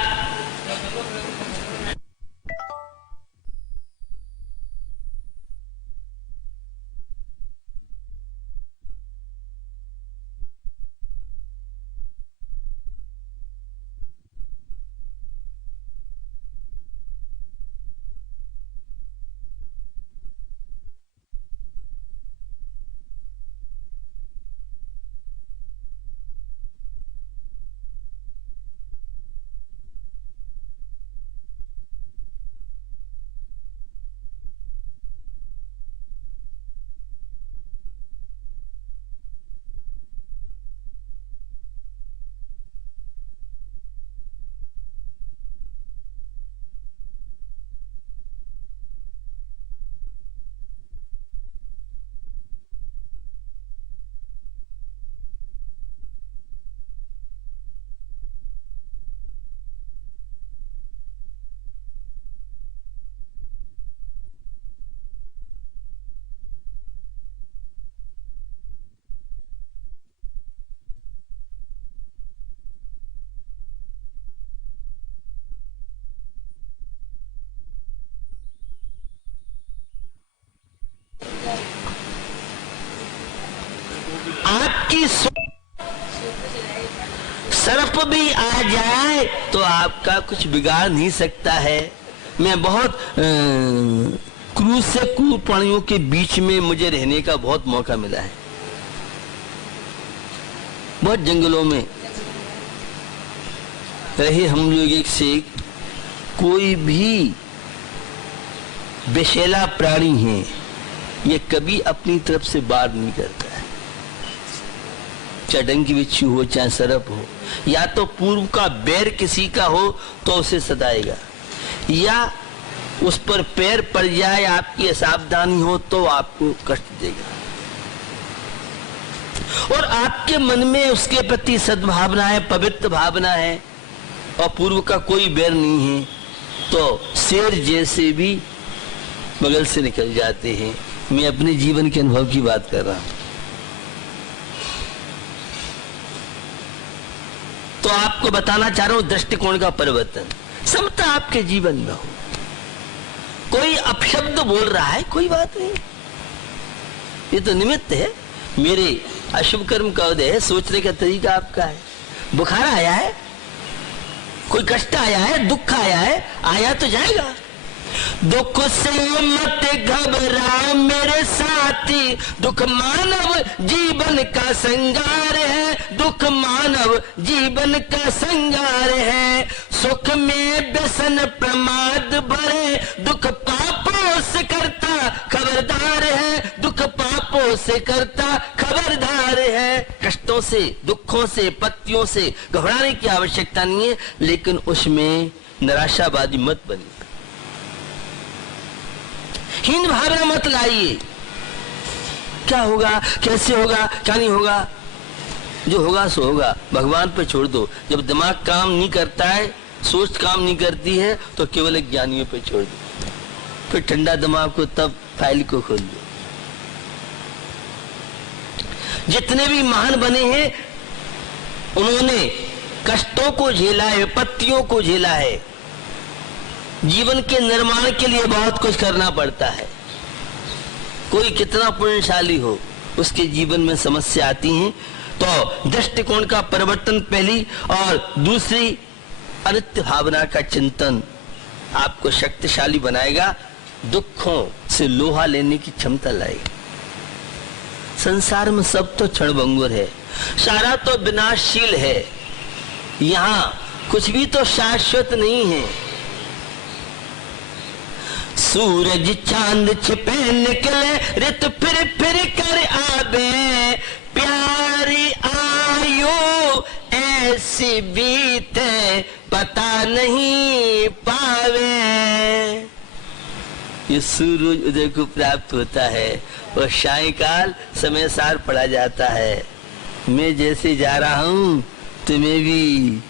आपकी सर्फ भी आ जाए तो आपका कुछ बिगाड़ नहीं सकता है। मैं बहुत क्रूज से क्रूर प्राणियों के बीच में मुझे रहने का बहुत मौका मिला है। बहुत जंगलों में रहे हम लोग, एक से एक। कोई भी बेशेला प्राणी है, ये कभी अपनी तरफ से बार नहीं करता है। चाहे डंकी बिच्छू हो, चाहे सरप हो, या तो पूर्व का बैर किसी का हो तो उसे सताएगा, या उस पर पैर पड़ जाए, आपकी असावधानी हो तो आपको कष्ट देगा। और आपके मन में उसके प्रति सद्भावना है, पवित्र भावना है, और पूर्व का कोई बैर नहीं है, तो शेर जैसे भी बगल से निकल जाते हैं। मैं अपने जीवन के अनुभव की बात कर रहा हूं। तो आपको बताना चाह रहा हूं दृष्टिकोण का परिवर्तन। समता आपके जीवन में हो। कोई अपशब्द बोल रहा है, कोई बात नहीं, ये तो निमित्त है। मेरे अशुभ कर्म का उदय है, सोचने का तरीका आपका है। बुखार आया है, कोई कष्ट आया है, दुख आया है, आया तो जाएगा। दुख से मत घबरा मेरे साथी, दुख मानव जीवन का संगार है, दुख मानव जीवन का संगार है। सुख में व्यसन प्रमाद भरे, दुख पापों से करता खबरदार है, दुख पापों से करता खबरदार है। कष्टों से, दुखों से, पत्तियों से घबराने की आवश्यकता नहीं है, लेकिन उसमें निराशावादी मत बनिए, हीन भावना मत लाइए। क्या होगा, कैसे होगा, क्या नहीं होगा, जो होगा सो होगा, भगवान पर छोड़ दो। जब दिमाग काम नहीं करता है, सोच काम नहीं करती है, तो केवल एक ज्ञानियों पर छोड़ दो। फिर ठंडा दिमाग को तब फाइल को खोल दो। जितने भी महान बने हैं, उन्होंने कष्टों को झेला है, विपत्तियों को झेला है। जीवन के निर्माण के लिए बहुत कुछ करना पड़ता है। कोई कितना पुण्यशाली हो, उसके जीवन में समस्या आती हैं। तो दृष्टिकोण का परिवर्तन पहली, और दूसरी अनित्य भावना का चिंतन आपको शक्तिशाली बनाएगा, दुखों से लोहा लेने की क्षमता लाएगा। संसार में सब तो क्षणभंगुर है, सारा तो विनाशशील है, यहाँ कुछ भी तो शाश्वत नहीं है। सूरज चांद छिपे निकले, रित फिर कर आवे, प्यारी आयु ऐसी बीते पता नहीं पावे। ये सूरज उदय को प्राप्त होता है और सायंकाल समय सार पड़ा जाता है। मैं जैसे जा रहा हूँ, तुम्हें भी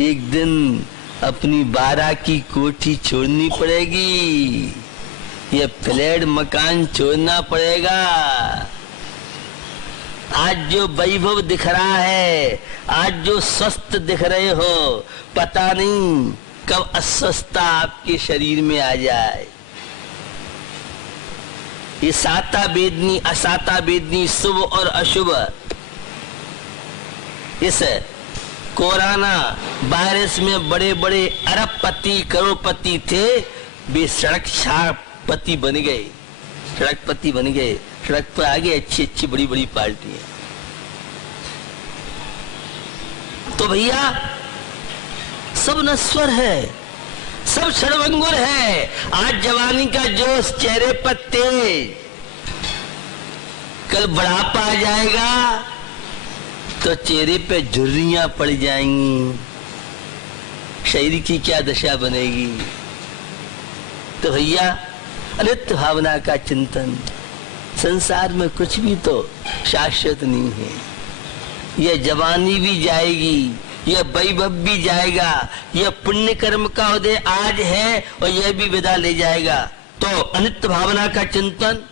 एक दिन अपनी 12 की कोठी छोड़नी पड़ेगी, ये फ्लैट मकान छोड़ना पड़ेगा। आज जो वैभव दिख रहा है, आज जो स्वस्थ दिख रहे हो, पता नहीं कब अस्वस्थता आपके शरीर में आ जाए। ये साता वेदनी असाता वेदनी, शुभ और अशुभ, इस कोरोना वायरस में बड़े बड़े अरबपति करोड़पति थे, वे सड़कपति बन गए, सड़कपति बन गए, सड़क पर आगे अच्छी अच्छी बड़ी बड़ी पार्टियां। तो भैया सब नश्वर है, सब क्षणभंगुर है। आज जवानी का जोश चेहरे पर तेज, कल बुढ़ापा आ जाएगा तो चेहरे पे झुर्रियां पड़ जाएंगी, शरीर की क्या दशा बनेगी। तो भैया अनित्य भावना का चिंतन, संसार में कुछ भी तो शाश्वत नहीं है। यह जवानी भी जाएगी, यह वैभव भी जाएगा, यह पुण्य कर्म का उदय आज है और यह भी विदा ले जाएगा। तो अनित्य भावना का चिंतन,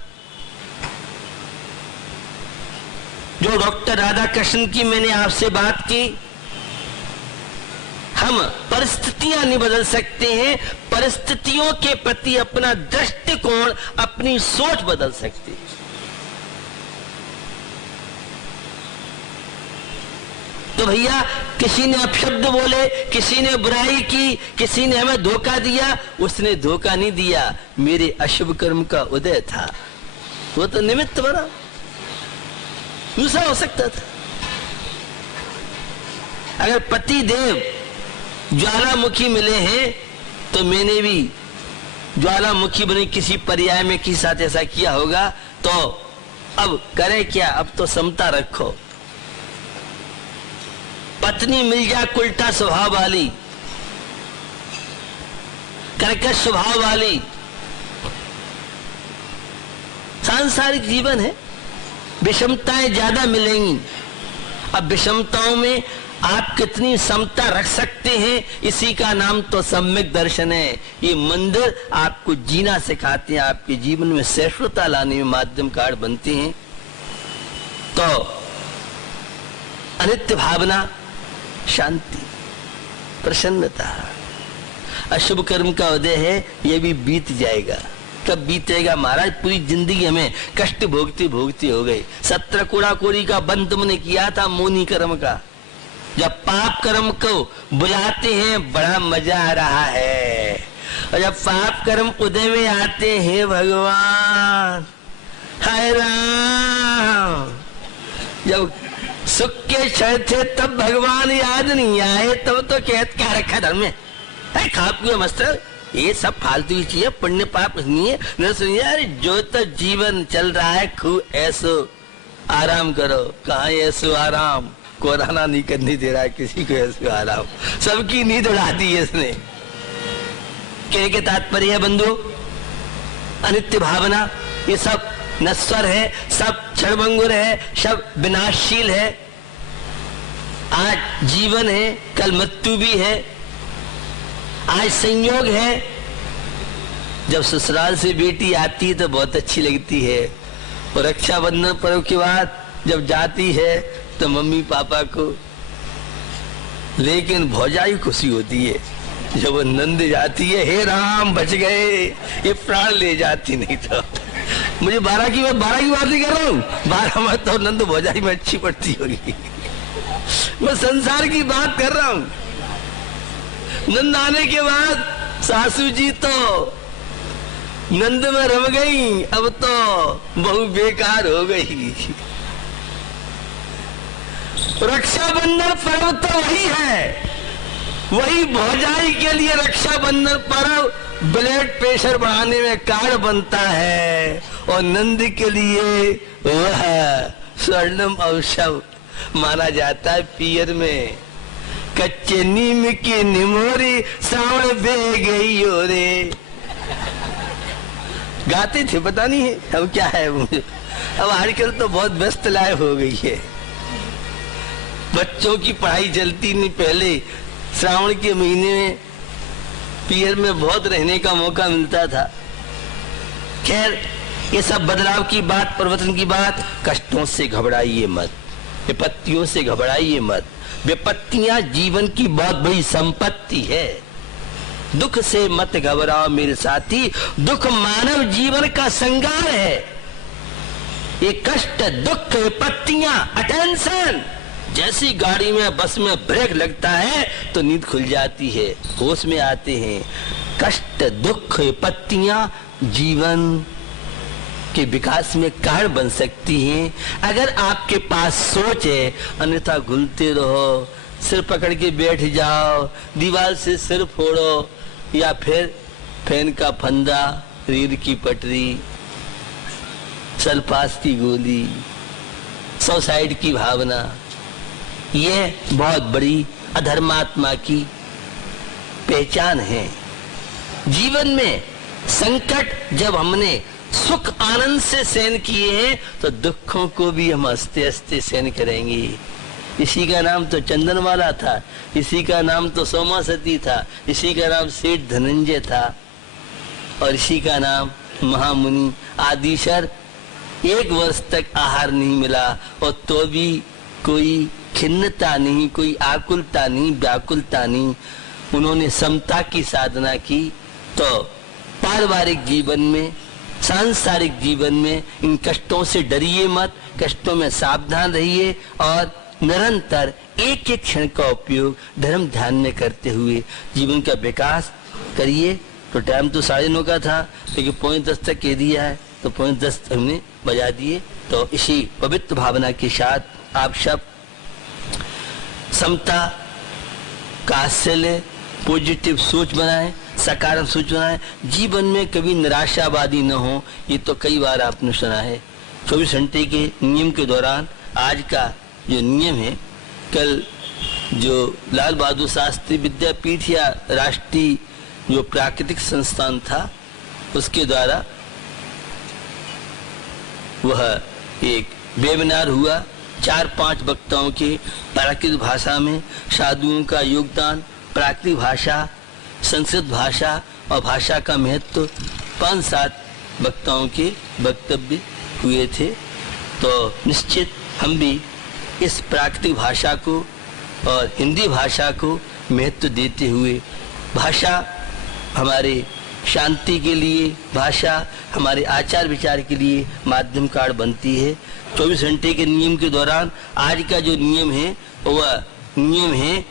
जो डॉक्टर राधा कृष्ण की मैंने आपसे बात की, हम परिस्थितियां नहीं बदल सकते हैं, परिस्थितियों के प्रति अपना दृष्टिकोण, अपनी सोच बदल सकते हैं। तो भैया किसी ने अपशब्द बोले, किसी ने बुराई की, किसी ने हमें धोखा दिया, उसने धोखा नहीं दिया, मेरे अशुभ कर्म का उदय था, वो तो निमित्त बना, दूसरा हो सकता था। अगर पति देव ज्वालामुखी मिले हैं तो मैंने भी ज्वालामुखी बने किसी पर्याय में किसी साथ ऐसा किया होगा। तो अब करें क्या, अब तो समता रखो। पत्नी मिल जा उल्टा स्वभाव वाली, कर्कश स्वभाव वाली, सांसारिक जीवन है, विषमताएं ज्यादा मिलेंगी। अब विषमताओं में आप कितनी समता रख सकते हैं, इसी का नाम तो सम्यक दर्शन है। ये मंदिर आपको जीना सिखाते हैं, आपके जीवन में श्रेष्ठता लाने में माध्यम कार्ड बनते हैं। तो अनित्य भावना, शांति, प्रसन्नता, अशुभ कर्म का उदय है, यह भी बीत जाएगा। कब बीतेगा महाराज, पूरी जिंदगी हमें कष्ट भोगती भोगती हो गई। 17 कोड़ा कोड़ी का बंद तुमने किया था मोनी कर्म का। जब पाप कर्म को बुलाते हैं बड़ा मजा आ रहा है, और जब पाप कर्म उदय में आते हैं भगवान, हाय राम, जब सुख के क्षण थे तब भगवान याद नहीं आए, तब तो कहत क्या रखा धर्म में, खा पियो मस्त, ये सब फालतू की चीजें, पुण्य पाप नहीं है, न सुनिए। अरे जो तो जीवन चल रहा है, खूब ऐसो आराम करो। कहाँ ऐसो आराम, कोरोना नहीं करने दे रहा है किसी को ऐसो आराम, सबकी नींद उड़ा दी है इसने। कहने के तात्पर्य है बंधु, अनित्य भावना ये सब नश्वर है, सब क्षणभंगुर है, सब विनाशशील है। आज जीवन है, कल मृत्यु भी है। आज संयोग है, जब ससुराल से बेटी आती है तो बहुत अच्छी लगती है, और रक्षाबंधन पर्व के बाद जब जाती है तो मम्मी पापा को लेकिन भौजाई खुशी होती है जब वो नंद जाती है, हे राम बच गए, ये प्राण ले जाती, नहीं तो मुझे 12 की बात नहीं कर रहा हूँ, 12 में तो नंद भौजाई में अच्छी पड़ती होगी, मैं संसार की बात कर रहा हूँ। नंद आने के बाद सासू जी तो नंद में रम गई, अब तो बहू बेकार हो गई। रक्षाबंधन पर्व तो वही है, वही भौजाई के लिए रक्षाबंधन पर्व ब्लड प्रेशर बढ़ाने में कारण बनता है, और नंद के लिए वह स्वर्णम औषध माना जाता है। पियर में कच्चे नीम की निमोरी सावण बह गई रे, गाते थे, पता नहीं है अब क्या है मुझे, अब आजकल तो बहुत व्यस्त लाइफ हो गई है, बच्चों की पढ़ाई चलती नहीं, पहले श्रावण के महीने में पियर में बहुत रहने का मौका मिलता था। खैर ये सब बदलाव की बात, परिवर्तन की बात, कष्टों से घबराइए मत, विपत्तियों से घबराइए मत। विपत्तियां जीवन की बहुत बड़ी संपत्ति है, दुख से मत घबराओ मेरे साथी, दुख मानव जीवन का संगार है। ये कष्ट, दुख, विपत्तियां, अटेंशन, जैसी गाड़ी में बस में ब्रेक लगता है तो नींद खुल जाती है, होश में आते हैं। कष्ट, दुख, विपत्तियां जीवन के विकास में कारण बन सकती हैं अगर आपके पास सोच है, अन्यथा घुलते रहो, सिर पकड़ के बैठ जाओ, दीवार से सिर फोड़ो, या फिर फैन का फंदा, रेल की पटरी, सल्फास की गोली, सुसाइड की भावना, ये बहुत बड़ी अधर्मात्मा की पहचान है। जीवन में संकट जब हमने सुख आनंद से सहन किए हैं तो दुखों को भी हम हंसते हंसते सहन करेंगे। इसी का नाम तो चंदनवाला था, इसी का नाम तो सोमा सती था, इसी का नाम सेठ धनंजय था, और इसी का नाम महामुनि आदिशर। 1 वर्ष तक आहार नहीं मिला और तो भी कोई खिन्नता नहीं, कोई आकुलता नहीं, व्याकुलता नहीं। उन्होंने समता की साधना की। तो पारिवारिक जीवन में, सांसारिक जीवन में इन कष्टों से डरिए मत, कष्टों में सावधान रहिए और निरंतर एक एक क्षण का उपयोग धर्म ध्यान में करते हुए जीवन का विकास करिए। तो टाइम तो 9:30 का था, लेकिन 9:45 तक कह दिया है, तो 9:45 हमने बजा दिए। तो इसी पवित्र भावना के साथ आप सब समता का आश्रय, पॉजिटिव सोच बनाएं, सकारात्मक सोच बनाएं, जीवन में कभी निराशावादी न हो। ये तो कई बार आपने सुना है। 24 घंटे के नियम के दौरान आज का जो नियम है, कल जो लाल बहादुर शास्त्री विद्यापीठ या राष्ट्रीय जो प्राकृतिक संस्थान था उसके द्वारा वह एक वेबिनार हुआ। 4-5 वक्ताओं के प्राकृतिक भाषा में साधुओं का योगदान, प्राकृतिक भाषा, संस्कृत भाषा और भाषा का महत्व, 5-7 वक्ताओं के वक्तव्य हुए थे। तो निश्चित हम भी इस प्राकृतिक भाषा को और हिंदी भाषा को महत्व देते हुए, भाषा हमारे शांति के लिए, भाषा हमारे आचार विचार के लिए माध्यम कार्ड बनती है। 24 घंटे के नियम के दौरान आज का जो नियम है वह नियम है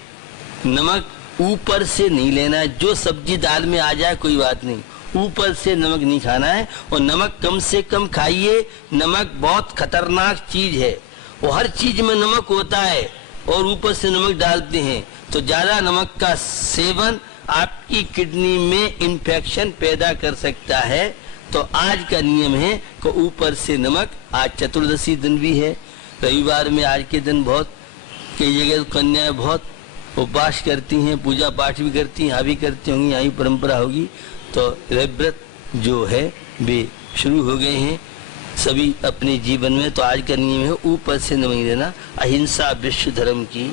नमक ऊपर से नहीं लेना है। जो सब्जी दाल में आ जाए कोई बात नहीं, ऊपर से नमक नहीं खाना है, और नमक कम से कम खाइए। नमक बहुत खतरनाक चीज है, वो हर चीज में नमक होता है और ऊपर से नमक डालते हैं। तो ज्यादा नमक का सेवन आपकी किडनी में इन्फेक्शन पैदा कर सकता है। तो आज का नियम है कि ऊपर से नमक। आज चतुर्दशी दिन भी है, रविवार में आज के दिन बहुत कई जगह कन्याएं बहुत उपवास करती हैं, पूजा पाठ भी करती हैं, यहाँ भी करती होंगी, यहाँ भी परंपरा होगी। तो रविव्रत जो है वे शुरू हो गए हैं सभी अपने जीवन में। तो आज का नियम है ऊपर से नमक लेना। अहिंसा विश्व धर्म की।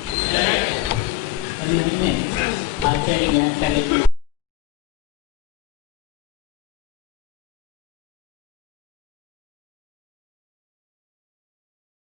आचार्य ज्ञान सागर